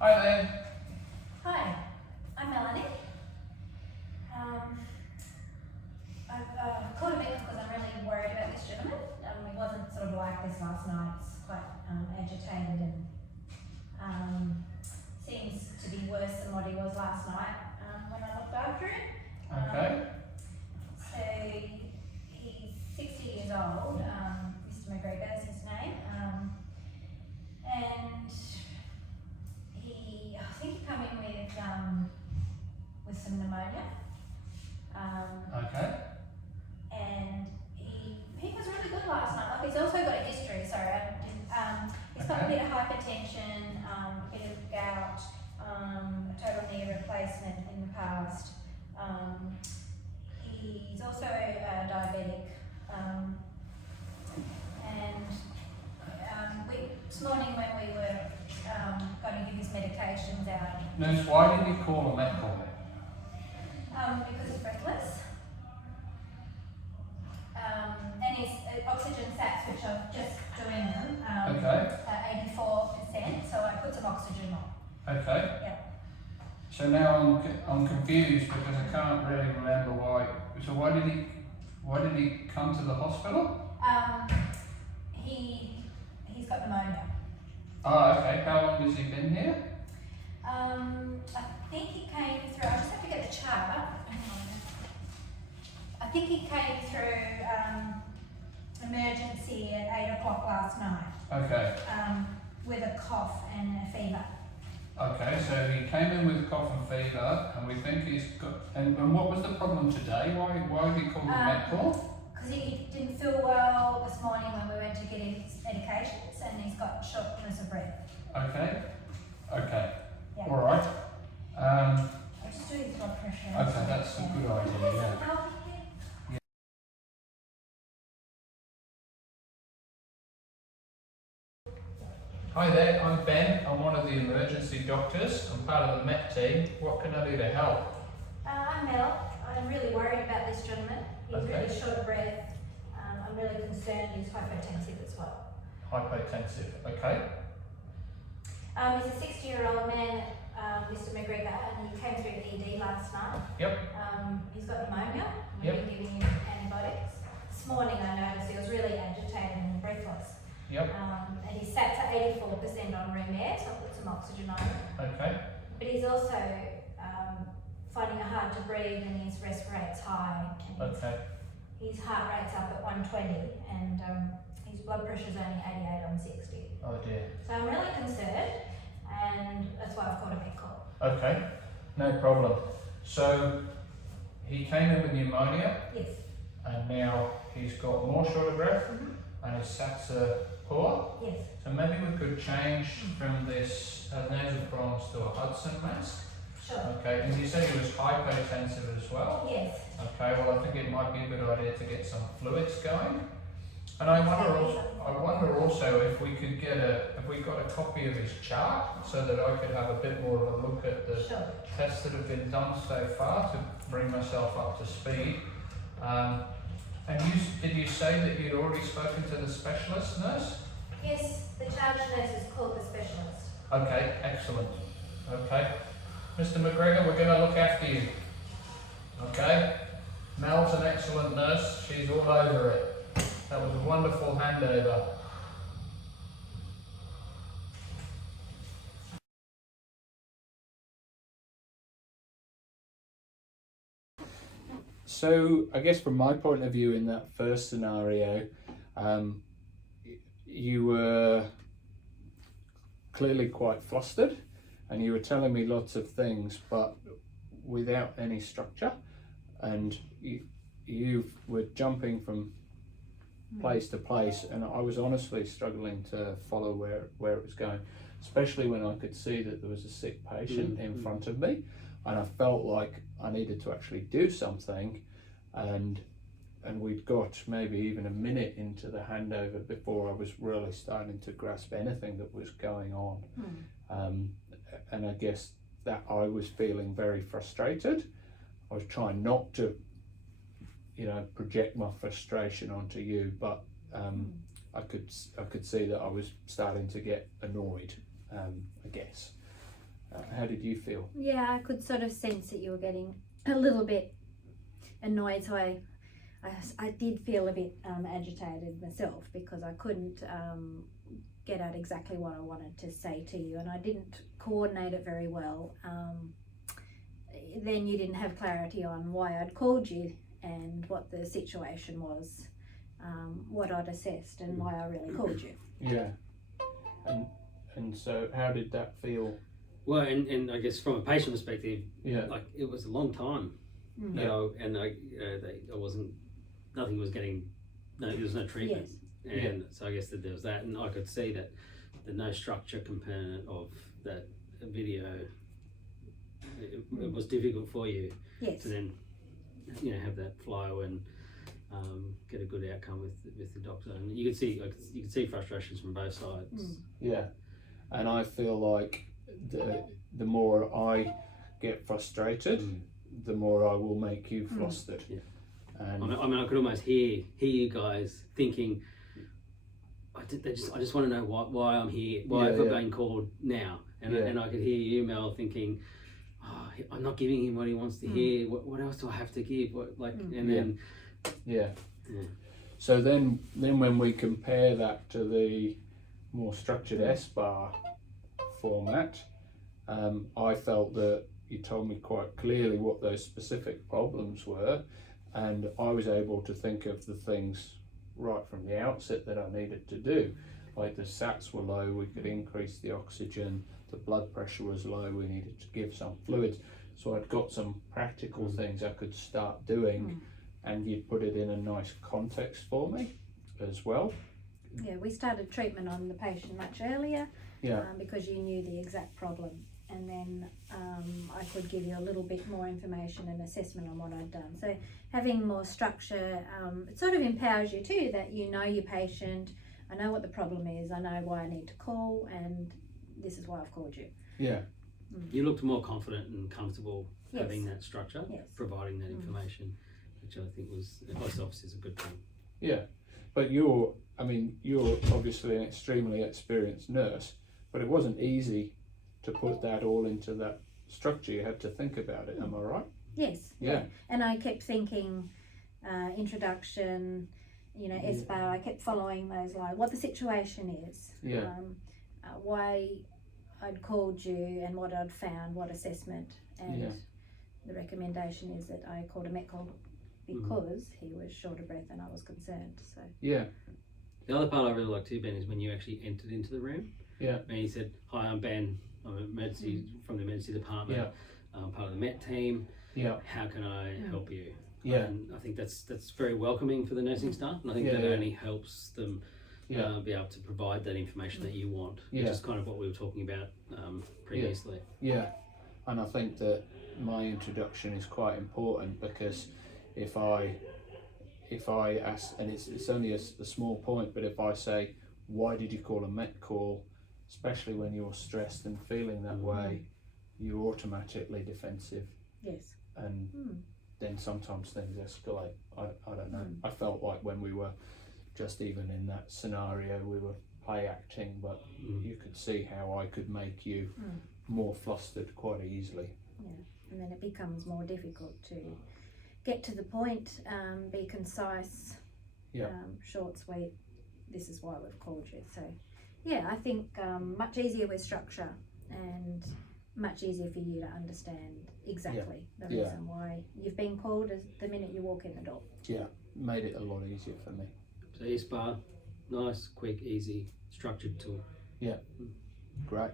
Hi there. Hi, I'm Melanie. I've called a bit because I'm really worried about this gentleman. He wasn't sort of like this last night. He's quite agitated and seems to be worse than what he was last night when I looked after him. Okay. So he's 60 years old. Mr. McGregor is his name. And I think he came in with some pneumonia. Okay. And he was really good last night. Like, he's also got a history. He's got a bit of hypertension, a bit of gout, a total knee replacement in the past. He's also diabetic. This morning when we were going to give his medications out, Nurse, why did you call a medical? because he's breathless. And his oxygen sats, which I'm just doing them, Okay. at 84%, so I put some oxygen on. Okay. Yeah. So now I'm confused because I can't really remember why. So why did he come to the hospital? He's got pneumonia. Oh, okay. How long has he been here? I think he came through, I just have to get the chart. Hang on. I think he came through emergency at 8 o'clock last night. Okay. With a cough and a fever. Okay, so he came in with cough and fever, and we think he's got. And what was the problem today? Why did he call the medical? Because he didn't feel well this morning when we went to get his medications, and he's got shortness of breath. Okay. Okay. Yeah. All right. I'll just do his blood pressure. Okay, that's a good idea. Yeah. Help. Hi there, I'm Ben. I'm one of the emergency doctors. I'm part of the MET team. What can I do to help? I'm Mel. I'm really worried about this gentleman. He's Okay. really short of breath. I'm really concerned he's hypertensive as well. Hypotensive. Okay. He's a 60-year-old man, Mr. McGregor, and he came through the ED last night. Yep. He's got pneumonia. We've Yep. been giving him antibiotics. This morning I noticed he was really agitated and breathless. Yep. And he's sat to 84% on room air, so I put some oxygen on him. Okay. But he's also finding it hard to breathe, and his rest rate's high. And Okay. his heart rate's up at 120, and his blood pressure's only 88 on 60. Oh dear. So I'm really concerned, and that's why I've called a med call. Okay. No problem. So he came in with pneumonia, Yes. and now he's got more short of breath, and his sats are poor. Yes. So maybe we could change from this nasal prongs to a Hudson mask. Sure. Okay. And you said he was hypotensive as well. Yes. Okay, well I think it might be a good idea to get some fluids going. And I wonder also if we could get if we got a copy of his chart so that I could have a bit more of a look at the Sure. tests that have been done so far to bring myself up to speed. And did you say that you'd already spoken to the specialist nurse? Yes, the charge nurse is called the specialist. Okay, excellent. Okay. Mr. McGregor, we're going to look after you. Okay? Mel's an excellent nurse. She's all over it. That was a wonderful handover. So, I guess from my point of view in that first scenario, you were clearly quite flustered and you were telling me lots of things but without any structure, and you were jumping from place to place, and I was honestly struggling to follow where it was going, especially when I could see that there was a sick patient in front of me, and I felt like I needed to actually do something, and we'd got maybe even a minute into the handover before I was really starting to grasp anything that was going on. And I guess that I was feeling very frustrated. I was trying not to project my frustration onto you, but I could see that I was starting to get annoyed, I guess. How did you feel? Yeah, I could sort of sense that you were getting a little bit annoyed, so I did feel a bit agitated myself because I couldn't get out exactly what I wanted to say to you, and I didn't coordinate it very well. Then you didn't have clarity on why I'd called you and what the situation was, what I'd assessed and why I really called you. Yeah. And so how did that feel? Well, and I guess from a patient perspective, Yeah. like it was a long time, Mm. you know, and I wasn't, nothing was getting, there was no treatment. Yes. And so I guess that there was that, and I could see that the no structure component of that video, it was difficult for you Yes. to then, you know, have that flow and get a good outcome with the doctor. And you could see frustrations from both sides. Mm. Yeah. And I feel like the more I get frustrated, the more I will make you flustered. Yeah. And I mean, I could almost hear you guys thinking, I just want to know why I'm here, why I've been called now, and I could hear you, Mel, thinking, oh, I'm not giving him what he wants to hear. What else do I have to give? Then yeah. So then when we compare that to the more structured ISBAR format, I felt that you told me quite clearly what those specific problems were, and I was able to think of the things right from the outset that I needed to do. Like the SATs were low, we could increase the oxygen, the blood pressure was low, we needed to give some fluids. So I'd got some practical things I could start doing, and you'd put it in a nice context for me as well. Yeah, we started treatment on the patient much earlier Yeah. because you knew the exact problem, and then I could give you a little bit more information and assessment on what I'd done. So having more structure, it sort of empowers you too, that you know your patient, I know what the problem is, I know why I need to call, and this is why I've called you. Yeah. you looked more confident and comfortable Yes. having that structure, Yes. providing that information, which I think was obviously is a good thing. Yeah. But you're obviously an extremely experienced nurse, but it wasn't easy to put that all into that structure. You had to think about it, am I right? Yes. Yeah. And I kept thinking, introduction, ISBAR, I kept following those lines, what the situation is, Yeah. why I'd called you and what I'd found, what assessment, and the recommendation is that I called a Met call because he was short of breath and I was concerned. So Yeah. The other part I really like too, Ben, is when you actually entered into the room. Yeah. And he said, "Hi, I'm Ben. I'm from the emergency department. Yeah. I'm part of the Met team. Yeah. How can I help you?" Yeah. And I think that's very welcoming for the nursing staff, and I think Yeah, that yeah. only helps them be able to provide that information that you want, which Yeah. is kind of what we were talking about previously. Yeah. And I think that my introduction is quite important, because if I ask, and it's only a small point, but if I say, why did you call a Met call, especially when you're stressed and feeling that way, you're automatically defensive, yes. and then sometimes things escalate. I don't know. I felt like when we were just even in that scenario, we were play acting, but you could see how I could make you more flustered quite easily. Yeah. And then it becomes more difficult to get to the point, be concise, short, sweet. This is why we've called you. So yeah, I think much easier with structure and much easier for you to understand exactly the reason why you've been called as the minute you walk in the door. Yeah, made it a lot easier for me. So ISBAR, nice, quick, easy, structured tool. Yeah, great.